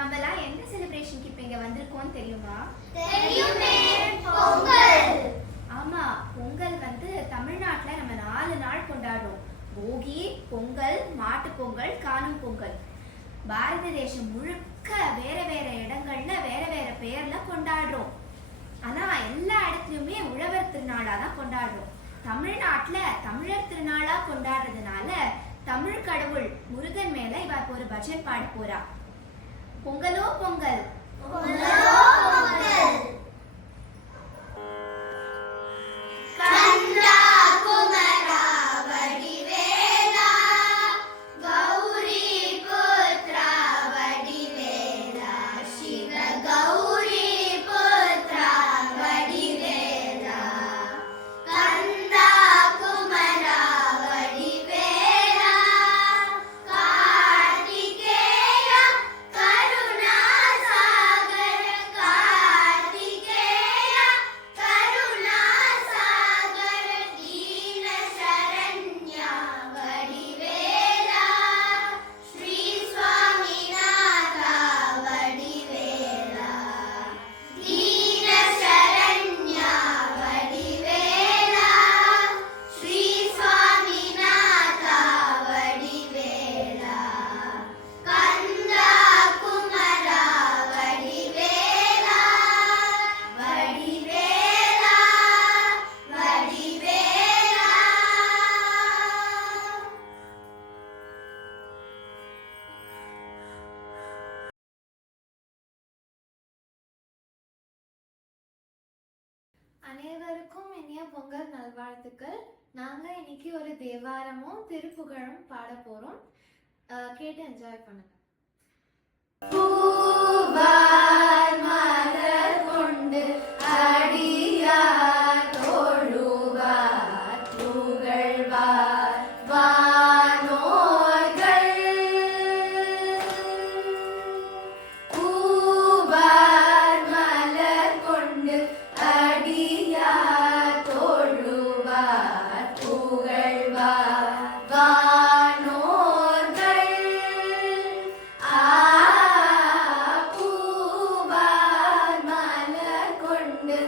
நம்மலாம் எந்த செலிப்ரேஷனுக்கு இப்ப இங்க வந்திருக்கோம் தெரியுமா? தெரியுமே, பொங்கல். ஆமா, பொங்கல் தமிழ்நாட்டுல நம்ம 4 நாள் கொண்டாடுறோம். போகி, பொங்கல், மாட்டு பொங்கல், காணும் பொங்கல். பாரத தேசம் முழுக்க வேற வேற இடங்கள்ல வேற வேற பெயர்ல கொண்டாடுறோம். ஆனா எல்லா இடத்துலயுமே உழவர் திருநாளா தான் கொண்டாடுறோம். தமிழ்நாட்டுல தமிழர் திருநாளா கொண்டாடுறதுனால தமிழ் கடவுள் முருகன் மேல இவ ஒரு பஜன் பாட போறா. பொங்கலோ பொங்கல், பொங்கலோ பொங்கல். கந்தா குமரா வடிவேலா, கௌரி புத்ரா வடிவேலா, சிவ கௌரி புத்ரா வடிவேலா. கந்தா குமரா வடிவேலா, கார்த்திகேயா கருணா சாகர, கார்த்திகேயா கருணா சாகர, தீன சரண்யா வடிவேலா, ஸ்ரீ சுவாமிநாதா வடிவேலா. தீன சரண்யா வடிவேலா, ஸ்ரீ சுவாமிநாதா வடிவேலா. கந்தா குமரா வடிவேலா, வடிவேலா, வடிவேலா. அனைவருக்கும் இனிய பொங்கல் நல்வாழ்த்துக்கள். நாங்க இன்னைக்கு ஒரு தேவாரமும் திருப்புகழும் பாட போறோம். கேட்டு என்ஜாய் பண்ணுங்க. பூவார் மலர் கொண்டு அடியார் தொழுவார், புகழ்வார் வானோர்கள். பூவார் மலர் கொண்டு அடியார் தொழுவார், புகழ்வார் வானோர்கள். பூவார் மலர் கொண்டு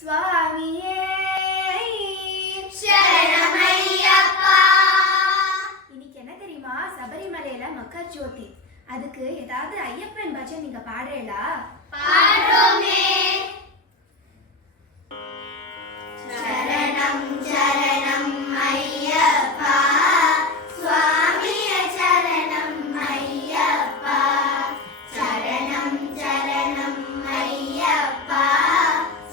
சுவாமியே சரணமையப்பா. இன்னைக்கு என்ன தெரியுமா? சபரிமலையில மக்கர் ஜோதி. அதுக்கு ஏதாவது ஐயப்பன் பஜன் நீங்க பாடுறீங்களா? பாடுறோமே. சரணம் சரணம் ஐயப்பா, சுவாமிய சரணம் ஐயப்பா. சரணம் சரணம் ஐயப்பா,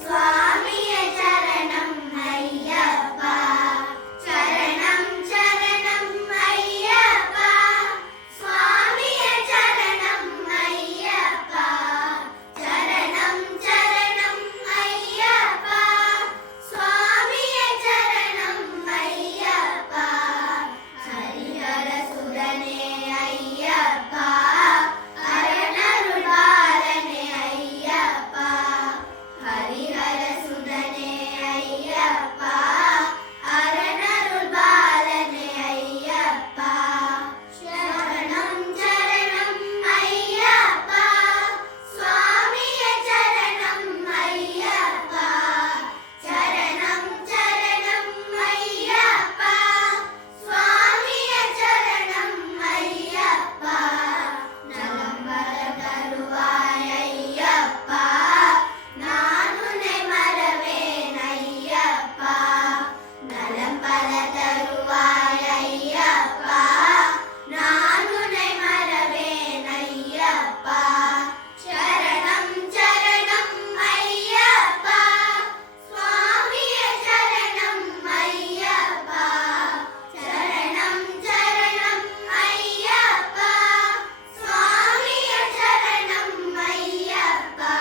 சுவாமிய சரணம் ஐயப்பா. சரணம் சரணம் ஐயப்பா, சுவாமிய சரணம் ஐயப்பா. சரணம் சரணம் ஐயப்பா, சுவாமிய சரணம் ஐயப்பா. ஹரிஹர சுதனே ஐயப்பா, அரணருள் பாலனே ஐயப்பா. ஹரிஹர சுதனே ஐயப்பா, அரணருள் பாலனே ஐயப்பா. சரணம் சரணம் ஐயப்பா, சுவாமிய சரணம் ஐயப்பா. சரணம் சரணம் ஐயப்பா, சுவாமிய சரணம் ஐயப்பா. நலம் வர தருவாய் ஐயப்பா, நான் உன்னை மறவேன் ஐயப்பா. நலம் பல தருவாய் ஐயப்பா, நான் உன்னை மறவேன் ஐயப்பா. சரணம் சரணம் ஐயப்பா, சுவாமிய சரணம் ஐயப்பா. சரணம் சரணம் ஐயப்பா, சுவாமிய சரணம் ஐயப்பா.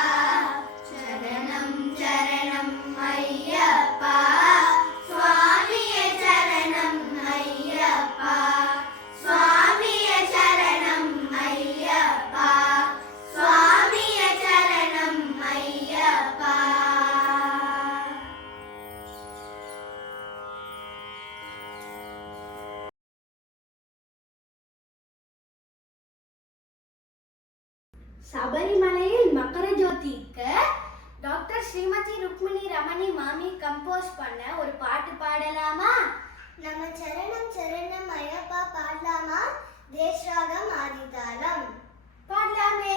சரணம் சரணம் ஐயப்பா, சுவாமிய சரணம் ஐயப்பா. சுவாமிய சரணம் ஐயப்பா, சுவாமிய சரணம் ஐயப்பா. சபரிமலையில் மக்கர ஜோதிக்கு டாக்டர் ஸ்ரீமதி ருக்மிணி ரமணி மாமி கம்போஸ் பண்ண ஒரு பாட்டு பாடலாமா? நம்ம சரணம் சரணம் ஐயப்பா பாடலாமா? தேஷ்ராகம் ஆதிதாளம் பாடலாமே.